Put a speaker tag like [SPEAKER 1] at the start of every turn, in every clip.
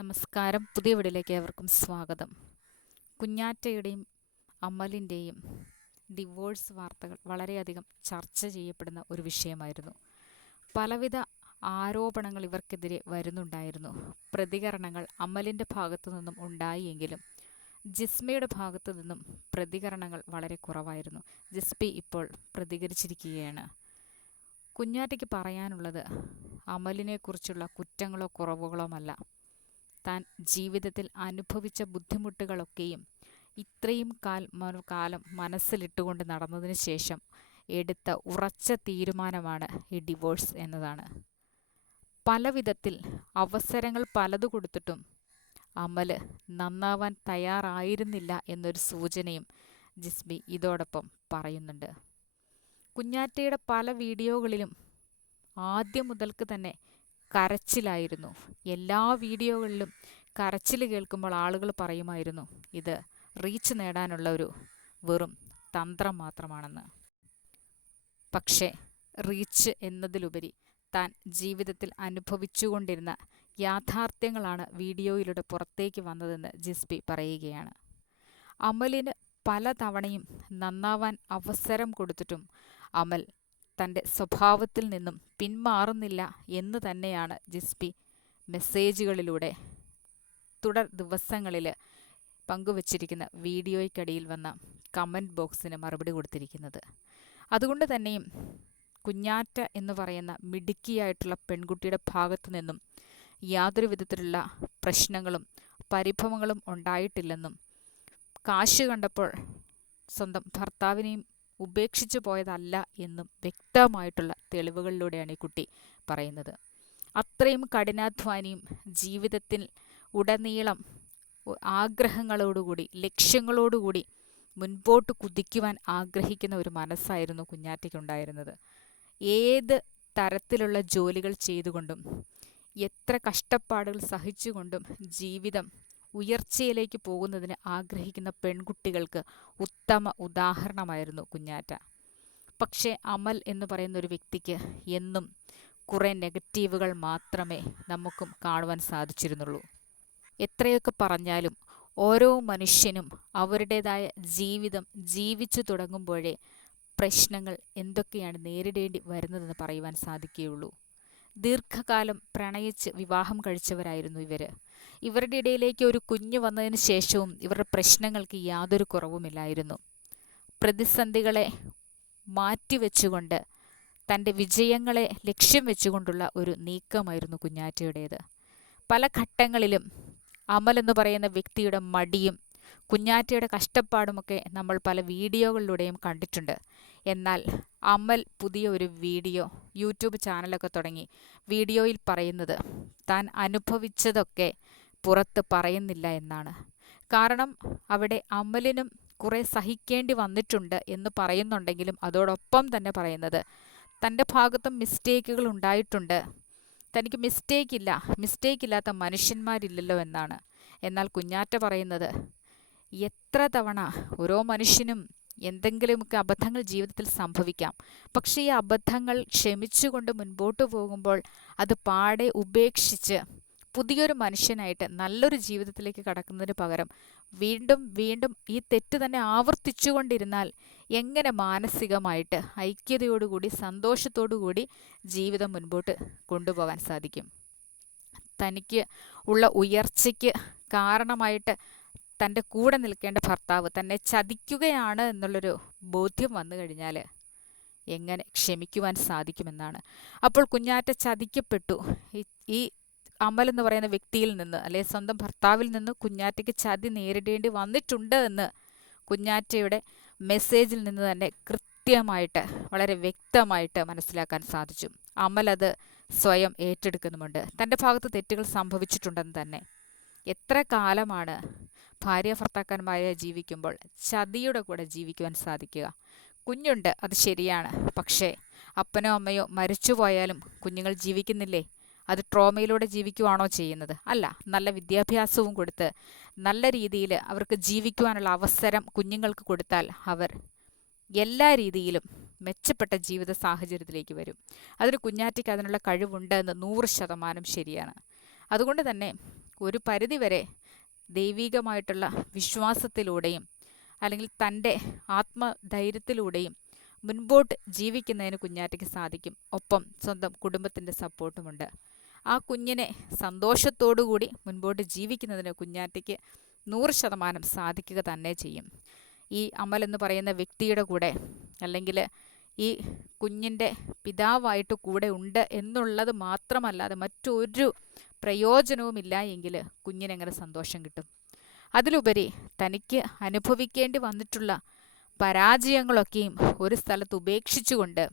[SPEAKER 1] നമസ്കാരം. പുതിയ വീടിലേക്ക് ഏവർക്കും സ്വാഗതം. കുഞ്ഞാറ്റയുടെയും അമലിന്റെയും ഡിവോഴ്സ് വാർത്തകൾ വളരെയധികം ചർച്ച ചെയ്യപ്പെടുന്ന ഒരു വിഷയമായിരുന്നു. പലവിധ ആരോപണങ്ങൾ ഇവർക്കെതിരെ വരുന്നുണ്ടായിരുന്നു. പ്രതികരണങ്ങൾ അമലിന്റെ ഭാഗത്തു നിന്നും ഉണ്ടായിയെങ്കിലും ജിസ്മയുടെ ഭാഗത്തു നിന്നും പ്രതികരണങ്ങൾ വളരെ കുറവായിരുന്നു. ജിസ്പി ഇപ്പോൾ പ്രതികരിച്ചിരിക്കുകയാണ്. കുഞ്ഞാറ്റയ്ക്ക് പറയാനുള്ളത് അമലിനെക്കുറിച്ചുള്ള കുറ്റങ്ങളോ കുറവുകളോമല്ല താൻ ജീവിതത്തിൽ അനുഭവിച്ച ബുദ്ധിമുട്ടുകളൊക്കെയും ഇത്രയും കാൽ കാലം മനസ്സിലിട്ടുകൊണ്ട് നടന്നതിന് ശേഷം എടുത്ത ഉറച്ച തീരുമാനമാണ് ഈ ഡിവോഴ്സ് എന്നതാണ്. പല വിധത്തിൽ അവസരങ്ങൾ പലതു കൊടുത്തിട്ടും അമൽ നന്നാവാൻ തയ്യാറായിരുന്നില്ല എന്നൊരു സൂചനയും ജിസ്ബി ഇതോടൊപ്പം പറയുന്നുണ്ട്. കുഞ്ഞാറ്റയുടെ പല വീഡിയോകളിലും ആദ്യം മുതൽക്ക് തന്നെ കരച്ചിലായിരുന്നു. എല്ലാ വീഡിയോകളിലും കരച്ചിൽ കേൾക്കുമ്പോൾ ആളുകൾ പറയുമായിരുന്നു ഇത് റീച്ച് നേടാനുള്ള ഒരു വെറും തന്ത്രം മാത്രമാണെന്ന്. പക്ഷേ റീച്ച് എന്നതിലുപരി താൻ ജീവിതത്തിൽ അനുഭവിച്ചുകൊണ്ടിരുന്ന യാഥാർത്ഥ്യങ്ങളാണ് വീഡിയോയിലൂടെ പുറത്തേക്ക് വന്നതെന്ന് ജിസ്ബി പറയുകയാണ്. അമലിന് പലതവണയും നന്നാവാൻ അവസരം കൊടുത്തിട്ടും അമൽ തന്റെ സ്വഭാവത്തിൽ നിന്നും പിന്മാറുന്നില്ല എന്ന് തന്നെയാണ് ജിസ്പി മെസ്സേജുകളിലൂടെ തുടർ ദിവസങ്ങളിൽ പങ്കുവച്ചിരിക്കുന്ന വീഡിയോയ്ക്കടിയിൽ വന്ന കമന്റ് ബോക്സിന് മറുപടി കൊടുത്തിരിക്കുന്നത്. അതുകൊണ്ട് തന്നെയും കുഞ്ഞാറ്റ എന്ന് പറയുന്ന മിടുക്കിയായിട്ടുള്ള പെൺകുട്ടിയുടെ ഭാഗത്തു നിന്നും യാതൊരു വിധത്തിലുള്ള പ്രശ്നങ്ങളും പരിഭവങ്ങളും ഉണ്ടായിട്ടില്ലെന്നും കാശ് കണ്ടപ്പോൾ സ്വന്തം ഭർത്താവിനെയും ഉപേക്ഷിച്ചു പോയതല്ല എന്നും വ്യക്തമായിട്ടുള്ള തെളിവുകളിലൂടെയാണ് ഈ കുട്ടി പറയുന്നത്. അത്രയും കഠിനാധ്വാനിയും ജീവിതത്തിൽ ഉടനീളം ആഗ്രഹങ്ങളോടുകൂടി ലക്ഷ്യങ്ങളോടുകൂടി മുൻപോട്ട് കുതിക്കുവാൻ ആഗ്രഹിക്കുന്ന ഒരു മനസ്സായിരുന്നു കുഞ്ഞാറ്റയ്ക്കുണ്ടായിരുന്നത്. ഏത് തരത്തിലുള്ള ജോലികൾ ചെയ്തുകൊണ്ടും എത്ര കഷ്ടപ്പാടുകൾ സഹിച്ചുകൊണ്ടും ജീവിതം ഉയർച്ചയിലേക്ക് പോകുന്നതിന് ആഗ്രഹിക്കുന്ന പെൺകുട്ടികൾക്ക് ഉത്തമ ഉദാഹരണമായിരുന്നു കുഞ്ഞാറ്റ. പക്ഷേ അമൽ എന്ന് പറയുന്ന ഒരു വ്യക്തിക്ക് എന്നും കുറേ നെഗറ്റീവുകൾ മാത്രമേ നമുക്കും കാണുവാൻ സാധിച്ചിരുന്നുള്ളൂ. എത്രയൊക്കെ പറഞ്ഞാലും ഓരോ മനുഷ്യനും അവരുടേതായ ജീവിതം ജീവിച്ചു തുടങ്ങുമ്പോഴേ പ്രശ്നങ്ങൾ എന്തൊക്കെയാണ് നേരിടേണ്ടി വരുന്നതെന്ന് പറയുവാൻ സാധിക്കുകയുള്ളൂ. ദീർഘകാലം പ്രണയിച്ച് വിവാഹം കഴിച്ചവരായിരുന്നു ഇവർ ഇവരുടെ ഇടയിലേക്ക് ഒരു കുഞ്ഞ് വന്നതിന് ശേഷവും ഇവരുടെ പ്രശ്നങ്ങൾക്ക് യാതൊരു കുറവുമില്ലായിരുന്നു. പ്രതിസന്ധികളെ മാറ്റിവെച്ചുകൊണ്ട് തന്റെ വിജയങ്ങളെ ലക്ഷ്യം വെച്ചുകൊണ്ടുള്ള ഒരു നീക്കമായിരുന്നു കുഞ്ഞാറ്റയുടേത്. പല ഘട്ടങ്ങളിലും അമൽ എന്ന് പറയുന്ന വ്യക്തിയുടെ മടിയും കുഞ്ഞാറ്റയുടെ കഷ്ടപ്പാടുമൊക്കെ നമ്മൾ പല വീഡിയോകളിലൂടെയും കണ്ടിട്ടുണ്ട്. എന്നാൽ അമൽ പുതിയ ഒരു വീഡിയോ യൂട്യൂബ് ചാനലൊക്കെ തുടങ്ങി. വീഡിയോയിൽ പറയുന്നത് താൻ അനുഭവിച്ചതൊക്കെ പുറത്ത് പറയുന്നില്ല എന്നാണ്. കാരണം അവിടെ അമലിനും കുറേ സഹിക്കേണ്ടി വന്നിട്ടുണ്ട് എന്ന് പറയുന്നുണ്ടെങ്കിലും അതോടൊപ്പം തന്നെ പറയുന്നത്. തന്റെ ഭാഗത്തും മിസ്റ്റേക്കുകൾ ഉണ്ടായിട്ടുണ്ട്. തനിക്ക് മിസ്റ്റേക്ക് ഇല്ല. മിസ്റ്റേക്ക് ഇല്ലാത്ത മനുഷ്യന്മാരില്ലല്ലോ എന്നാണ്. എന്നാൽ കുഞ്ഞാറ്റ പറയുന്നത് എത്ര തവണ ഓരോ മനുഷ്യനും എന്തെങ്കിലുമൊക്കെ അബദ്ധങ്ങൾ ജീവിതത്തിൽ സംഭവിക്കാം. പക്ഷേ ഈ അബദ്ധങ്ങൾ ക്ഷമിച്ചുകൊണ്ട് മുൻപോട്ട് പോകുമ്പോൾ അത് പാടെ ഉപേക്ഷിച്ച് പുതിയൊരു മനുഷ്യനായിട്ട് നല്ലൊരു ജീവിതത്തിലേക്ക് കടക്കുന്നതിന് പകരം വീണ്ടും വീണ്ടും ഈ തെറ്റ് തന്നെ ആവർത്തിച്ചുകൊണ്ടിരുന്നാൽ എങ്ങനെ മാനസികമായിട്ട് ഐക്യതയോടുകൂടി സന്തോഷത്തോടുകൂടി ജീവിതം മുൻപോട്ട് കൊണ്ടുപോകാൻ സാധിക്കും? തനിക്ക് ഉള്ള ഉയർച്ചയ്ക്ക് കാരണമായിട്ട് തന്റെ കൂടെ നിൽക്കേണ്ട ഭർത്താവ് തന്നെ ചതിക്കുകയാണ് എന്നുള്ളൊരു ബോധ്യം വന്നു കഴിഞ്ഞാൽ എങ്ങനെ ക്ഷമിക്കുവാൻ സാധിക്കുമെന്നാണ്. അപ്പോൾ കുഞ്ഞാറ്റ ചതിക്കപ്പെട്ടു. ഈ- അമൽ എന്ന് പറയുന്ന വ്യക്തിയിൽ നിന്ന് അല്ലെ സ്വന്തം ഭർത്താവിൽ നിന്ന് കുഞ്ഞാറ്റയ്ക്ക് ചതി നേരിടേണ്ടി വന്നിട്ടുണ്ട് എന്ന് കുഞ്ഞാറ്റയുടെ മെസ്സേജിൽ നിന്ന് തന്നെ കൃത്യമായിട്ട് വളരെ വ്യക്തമായിട്ട് മനസ്സിലാക്കാൻ സാധിച്ചു. അമൽ അത് സ്വയം ഏറ്റെടുക്കുന്നുമുണ്ട്. തന്റെ ഭാഗത്ത് തെറ്റുകൾ സംഭവിച്ചിട്ടുണ്ടെന്ന് തന്നെ. എത്ര കാലമാണ് ഭാര്യ ഭർത്താക്കന്മാരെ ജീവിക്കുമ്പോൾ ചതിയുടെ കൂടെ ജീവിക്കുവാൻ സാധിക്കുക? കുഞ്ഞുണ്ട് അത് ശരിയാണ്. പക്ഷേ അപ്പനോ അമ്മയോ മരിച്ചു പോയാലും കുഞ്ഞുങ്ങൾ ജീവിക്കുന്നില്ലേ? അത് ട്രോമയിലൂടെ ജീവിക്കുവാണോ ചെയ്യുന്നത്? അല്ല നല്ല വിദ്യാഭ്യാസവും കൊടുത്ത് നല്ല രീതിയിൽ അവർക്ക് ജീവിക്കുവാനുള്ള അവസരം കുഞ്ഞുങ്ങൾക്ക് കൊടുത്താൽ അവർ എല്ലാ രീതിയിലും മെച്ചപ്പെട്ട ജീവിത സാഹചര്യത്തിലേക്ക് വരും. അതിന് കുഞ്ഞാറ്റയ്ക്ക് അതിനുള്ള കഴിവുണ്ട് എന്ന് നൂറ് ശതമാനം ശരിയാണ്. അതുകൊണ്ട് തന്നെ ഒരു പരിധിവരെ ദൈവികമായിട്ടുള്ള വിശ്വാസത്തിലൂടെയും അല്ലെങ്കിൽ തന്റെ ആത്മധൈര്യത്തിലൂടെയും മുൻപോട്ട് ജീവിക്കുന്നതിന് കുഞ്ഞാറ്റയ്ക്ക് സാധിക്കും. ഒപ്പം സ്വന്തം കുടുംബത്തിന്റെ സപ്പോർട്ടുമുണ്ട്. ആ കുഞ്ഞിനെ സന്തോഷത്തോടുകൂടി മുൻപോട്ട് ജീവിക്കുന്നതിന് കുഞ്ഞാറ്റയ്ക്ക് നൂറ് ശതമാനം സാധിക്കുക തന്നെ ചെയ്യും. ഈ അമൽ എന്ന് പറയുന്ന വ്യക്തിയുടെ കൂടെ അല്ലെങ്കിൽ ഈ കുഞ്ഞിന്റെ പിതാവായിട്ട് കൂടെ ഉണ്ട് എന്നുള്ളത് മാത്രമല്ലാതെ മറ്റൊരു പ്രയോജനവുമില്ല എങ്കിൽ കുഞ്ഞിനെങ്ങനെ സന്തോഷം കിട്ടും? അതിലുപരി തനിക്ക് അനുഭവിക്കേണ്ടി വന്നിട്ടുള്ള പരാജയങ്ങളൊക്കെയും ഒരു സ്ഥലത്ത് ഉപേക്ഷിച്ചുകൊണ്ട്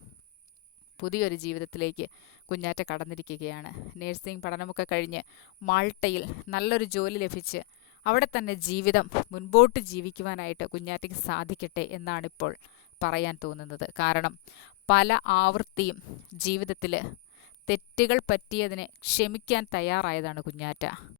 [SPEAKER 1] പുതിയൊരു ജീവിതത്തിലേക്ക് കുഞ്ഞാറ്റ കടന്നിരിക്കുകയാണ്. നേഴ്സിംഗ് പഠനമൊക്കെ കഴിഞ്ഞ് മാൾട്ടയിൽ നല്ലൊരു ജോലി ലഭിച്ച് അവിടെ തന്നെ ജീവിതം മുൻപോട്ട് ജീവിക്കുവാനായിട്ട് കുഞ്ഞാറ്റയ്ക്ക് സാധിക്കട്ടെ എന്നാണിപ്പോൾ പറയാൻ തോന്നുന്നത്. കാരണം പല ആവൃത്തിയും ജീവിതത്തിൽ തെറ്റുകൾ പറ്റിയതിനെ ക്ഷമിക്കാൻ തയ്യാറായതാണ് കുഞ്ഞാറ്റ.